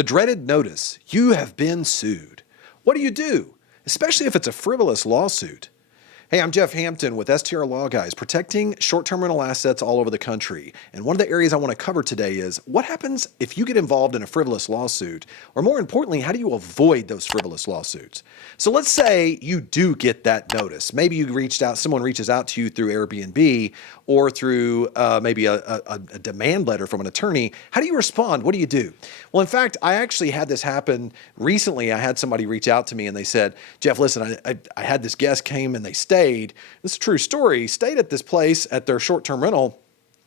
The dreaded notice, you have been sued. What do you do, especially if it's a frivolous lawsuit? Hey, I'm Jeff Hampton with STR Law Guys, protecting short-term rental assets all over the country. And one of the areas I want to cover today is what happens if you get involved in a frivolous lawsuit, or more importantly, how do you avoid those frivolous lawsuits? So let's say you do get that notice. Maybe someone reaches out to you through Airbnb or through maybe a demand letter from an attorney. How do you respond? What do you do? Well, in fact, I actually had this happen recently. I had somebody reach out to me and they said, Jeff, listen, I had this guest came and they stayed. This is a true story, stayed at this place at their short-term rental.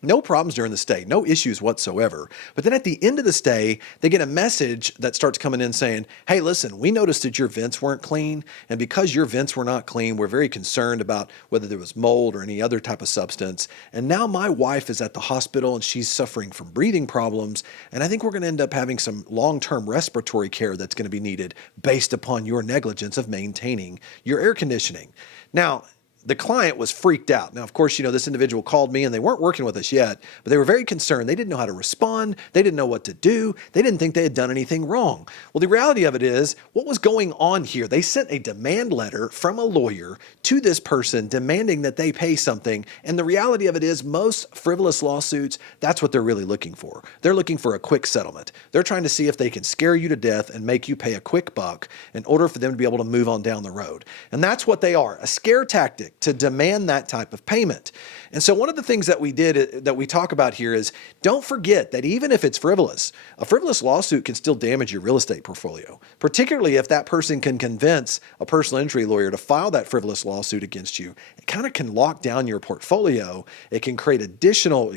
No problems during the stay, no issues whatsoever. But then at the end of the stay, they get a message that starts coming in saying, hey, listen, we noticed that your vents weren't clean. And because your vents were not clean, we're very concerned about whether there was mold or any other type of substance. And now my wife is at the hospital and she's suffering from breathing problems. And I think we're going to end up having some long-term respiratory care that's going to be needed based upon your negligence of maintaining your air conditioning. Now, the client was freaked out. Now, of course, this individual called me and they weren't working with us yet, but they were very concerned. They didn't know how to respond. They didn't know what to do. They didn't think they had done anything wrong. Well, the reality of it is what was going on here? They sent a demand letter from a lawyer to this person demanding that they pay something. And the reality of it is most frivolous lawsuits, that's what they're really looking for. They're looking for a quick settlement. They're trying to see if they can scare you to death and make you pay a quick buck in order for them to be able to move on down the road. And that's what they are, a scare tactic to demand that type of payment. And so one of the things that we talk about here is don't forget that even if it's frivolous, a frivolous lawsuit can still damage your real estate portfolio, particularly if that person can convince a personal injury lawyer to file that frivolous lawsuit against you. It kind of can lock down your portfolio. It can create additional,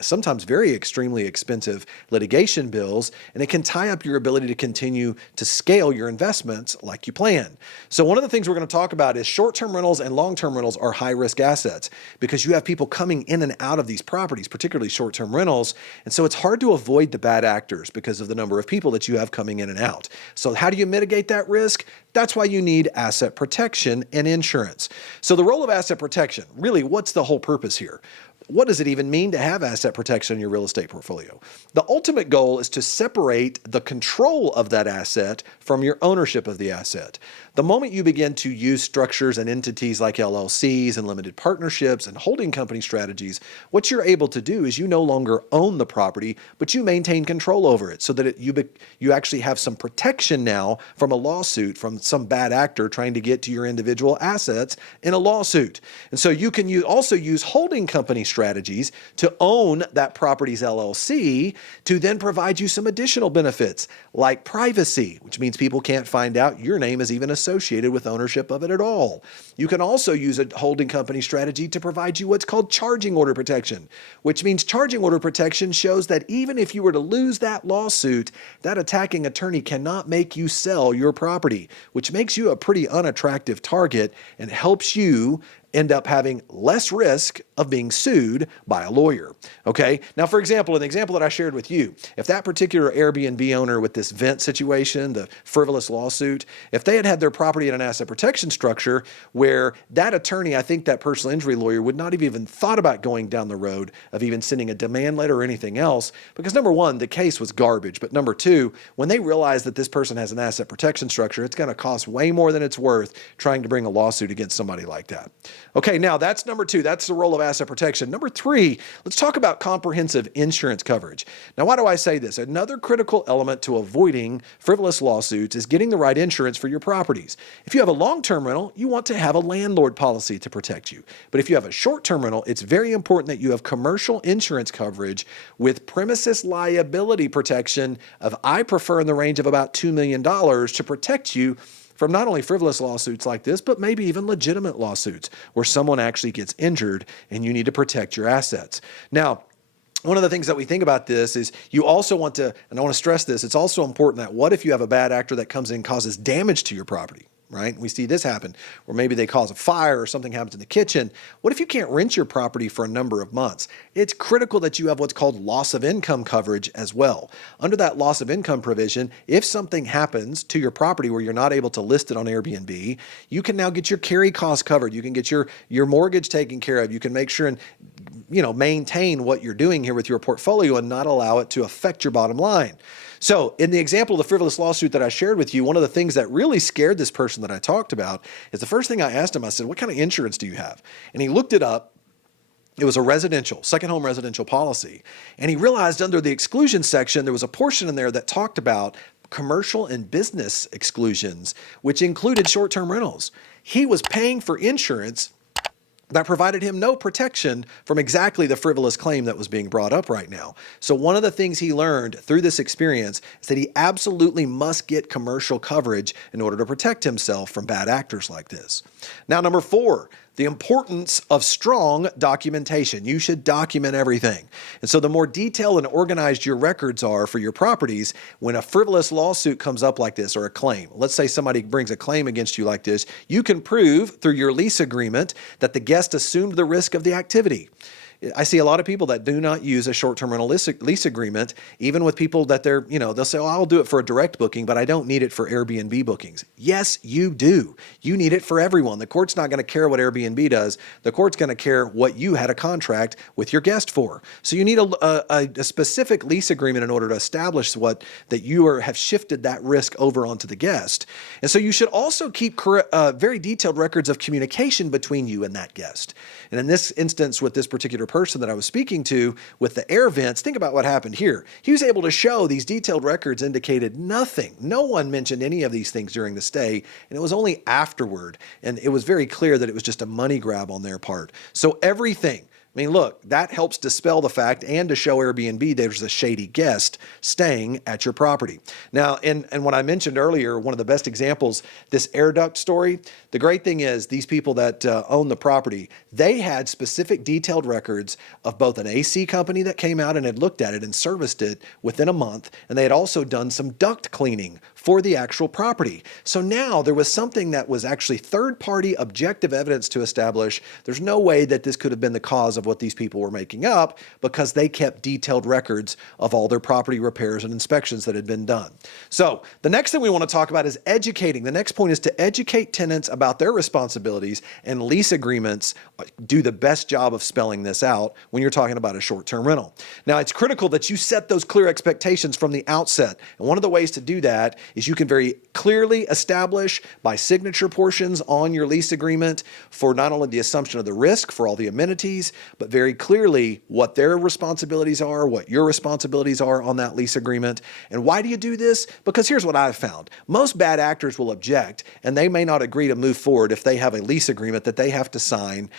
sometimes very extremely expensive litigation bills, and it can tie up your ability to continue to scale your investments like you plan. So one of the things we're going to talk about is short-term rentals and long-term rentals are high-risk assets because you have people coming in and out of these properties, particularly short-term rentals. And so it's hard to avoid the bad actors because of the number of people that you have coming in and out. So how do you mitigate that risk? That's why you need asset protection and insurance. So the role of asset protection, really, what's the whole purpose here? What does it even mean to have asset protection in your real estate portfolio? The ultimate goal is to separate the control of that asset from your ownership of the asset. The moment you begin to use structures and entities like LLCs and limited partnerships and holding company strategies, what you're able to do is you no longer own the property, but you maintain control over it so that you actually have some protection now from a lawsuit from some bad actor trying to get to your individual assets in a lawsuit. And so you can also use holding company strategies to own that property's LLC to then provide you some additional benefits like privacy, which means people can't find out your name is even associated with ownership of it at all. You can also use a holding company strategy to provide you what's called charging order protection, which means charging order protection shows that even if you were to lose that lawsuit, that attacking attorney cannot make you sell your property, which makes you a pretty unattractive target and helps you end up having less risk of being sued by a lawyer. Okay. Now, for example, an example that I shared with you, if that particular Airbnb owner with this vent situation, the frivolous lawsuit, if they had had their property in an asset protection structure where that attorney, I think that personal injury lawyer would not have even thought about going down the road of even sending a demand letter or anything else, because number one, the case was garbage. But number two, when they realize that this person has an asset protection structure, it's going to cost way more than it's worth trying to bring a lawsuit against somebody like that. Okay, now that's number two. That's the role of asset protection. Number three, let's talk about comprehensive insurance coverage. Now, why do I say this? Another critical element to avoiding frivolous lawsuits is getting the right insurance for your properties. If you have a long-term rental, you want to have a landlord policy to protect you. But if you have a short-term rental, it's very important that you have commercial insurance coverage with premises liability protection of, I prefer in the range of about $2 million to protect you from not only frivolous lawsuits like this, but maybe even legitimate lawsuits where someone actually gets injured and you need to protect your assets. Now, one of the things that we think about this is you also want to, and I want to stress this, it's also important that what if you have a bad actor that comes in and causes damage to your property? Right? We see this happen where maybe they cause a fire or something happens in the kitchen. What if you can't rent your property for a number of months? It's critical that you have what's called loss of income coverage as well. Under that loss of income provision, if something happens to your property where you're not able to list it on Airbnb, you can now get your carry costs covered. You can get your mortgage taken care of. You can make sure and maintain what you're doing here with your portfolio and not allow it to affect your bottom line. So in the example of the frivolous lawsuit that I shared with you, one of the things that really scared this person that I talked about is the first thing I asked him, I said, what kind of insurance do you have? And he looked it up. It was a second home residential policy. And he realized under the exclusion section, there was a portion in there that talked about commercial and business exclusions, which included short-term rentals. He was paying for insurance that provided him no protection from exactly the frivolous claim that was being brought up right now. So one of the things he learned through this experience is that he absolutely must get commercial coverage in order to protect himself from bad actors like this. Now, number 4, the importance of strong documentation. You should document everything. And so the more detailed and organized your records are for your properties, when a frivolous lawsuit comes up like this or a claim, let's say somebody brings a claim against you like this, you can prove through your lease agreement that the guest assumed the risk of the activity. I see a lot of people that do not use a short-term rental lease agreement, even with people that they'll say, oh, I'll do it for a direct booking, but I don't need it for Airbnb bookings. Yes, you do. You need it for everyone. The court's not going to care what Airbnb does. The court's going to care what you had a contract with your guest for. So you need a specific lease agreement in order to establish that you have shifted that risk over onto the guest. And so you should also keep very detailed records of communication between you and that guest. And in this instance, with this particular person that I was speaking to with the air vents, think about what happened here. He was able to show these detailed records indicated nothing. No one mentioned any of these things during the stay, and it was only afterward. And it was very clear that it was just a money grab on their part. So everything. I mean, look, that helps dispel the fact and to show Airbnb there's a shady guest staying at your property. Now, and what I mentioned earlier, one of the best examples, this air duct story, the great thing is these people that own the property, they had specific detailed records of both an AC company that came out and had looked at it and serviced it within a month, and they had also done some duct cleaning for the actual property. So now there was something that was actually third-party objective evidence to establish there's no way that this could have been the cause of what these people were making up, because they kept detailed records of all their property repairs and inspections that had been done. So the next thing we want to talk about is educating. The next point is to educate tenants about their responsibilities, and lease agreements do the best job of spelling this out when you're talking about a short-term rental. Now, it's critical that you set those clear expectations from the outset. And one of the ways to do that is you can very clearly establish by signature portions on your lease agreement for not only the assumption of the risk for all the amenities, but very clearly what their responsibilities are, what your responsibilities are on that lease agreement. And why do you do this? Because here's what I've found. Most bad actors will object, and they may not agree to move forward if they have a lease agreement that they have to sign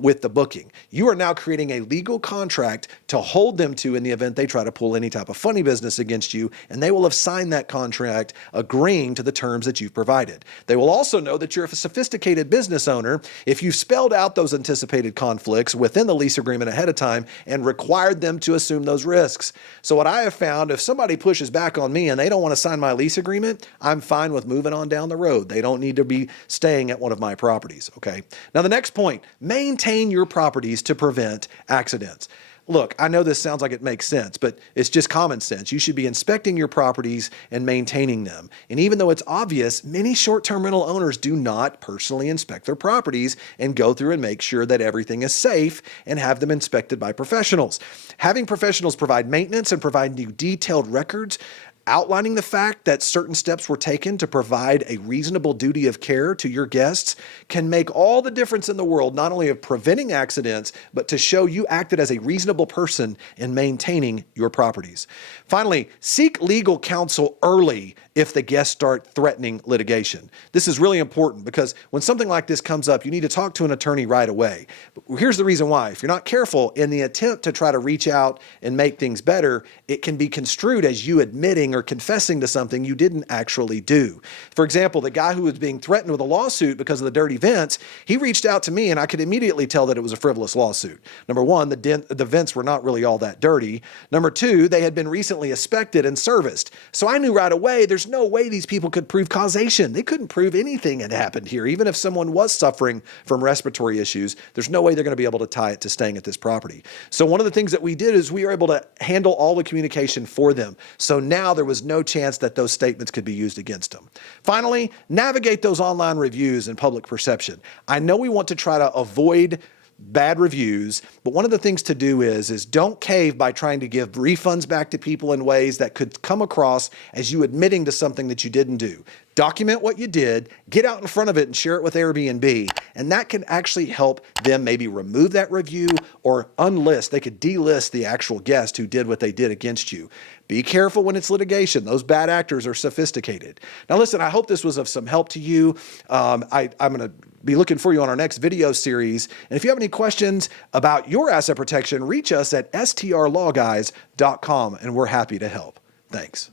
with the booking. You are now creating a legal contract to hold them to in the event they try to pull any type of funny business against you, and they will have signed that contract agreeing to the terms that you've provided. They will also know that you're a sophisticated business owner if you've spelled out those anticipated conflicts within the lease agreement ahead of time and required them to assume those risks. So what I have found, if somebody pushes back on me and they don't want to sign my lease agreement, I'm fine with moving on down the road. They don't need to be staying at one of my properties, okay? Now the next point, maintain your properties to prevent accidents. Look, I know this sounds like it makes sense, but it's just common sense. You should be inspecting your properties and maintaining them. And even though it's obvious, many short-term rental owners do not personally inspect their properties and go through and make sure that everything is safe and have them inspected by professionals. Having professionals provide maintenance and provide you detailed records outlining the fact that certain steps were taken to provide a reasonable duty of care to your guests can make all the difference in the world, not only of preventing accidents, but to show you acted as a reasonable person in maintaining your properties. Finally, seek legal counsel early if the guests start threatening litigation. This is really important because when something like this comes up, you need to talk to an attorney right away. But here's the reason why. If you're not careful in the attempt to try to reach out and make things better, it can be construed as you admitting or confessing to something you didn't actually do. For example, the guy who was being threatened with a lawsuit because of the dirty vents, he reached out to me and I could immediately tell that it was a frivolous lawsuit. Number one, the vents were not really all that dirty. Number two, they had been recently inspected and serviced. So I knew right away there's no way these people could prove causation. They couldn't prove anything had happened here. Even if someone was suffering from respiratory issues, there's no way they're going to be able to tie it to staying at this property. So one of the things that we did is we were able to handle all the communication for them. So now there was no chance that those statements could be used against them. Finally, navigate those online reviews and public perception. I know we want to try to avoid bad reviews. But one of the things to do is don't cave by trying to give refunds back to people in ways that could come across as you admitting to something that you didn't do. Document what you did, get out in front of it and share it with Airbnb, and that can actually help them maybe remove that review or unlist. They could delist the actual guest who did what they did against you. Be careful when it's litigation. Those bad actors are sophisticated. Now listen, I hope this was of some help to you. I'm going to be looking for you on our next video series. And if you have any questions about your asset protection, reach us at strlawguys.com and we're happy to help. Thanks.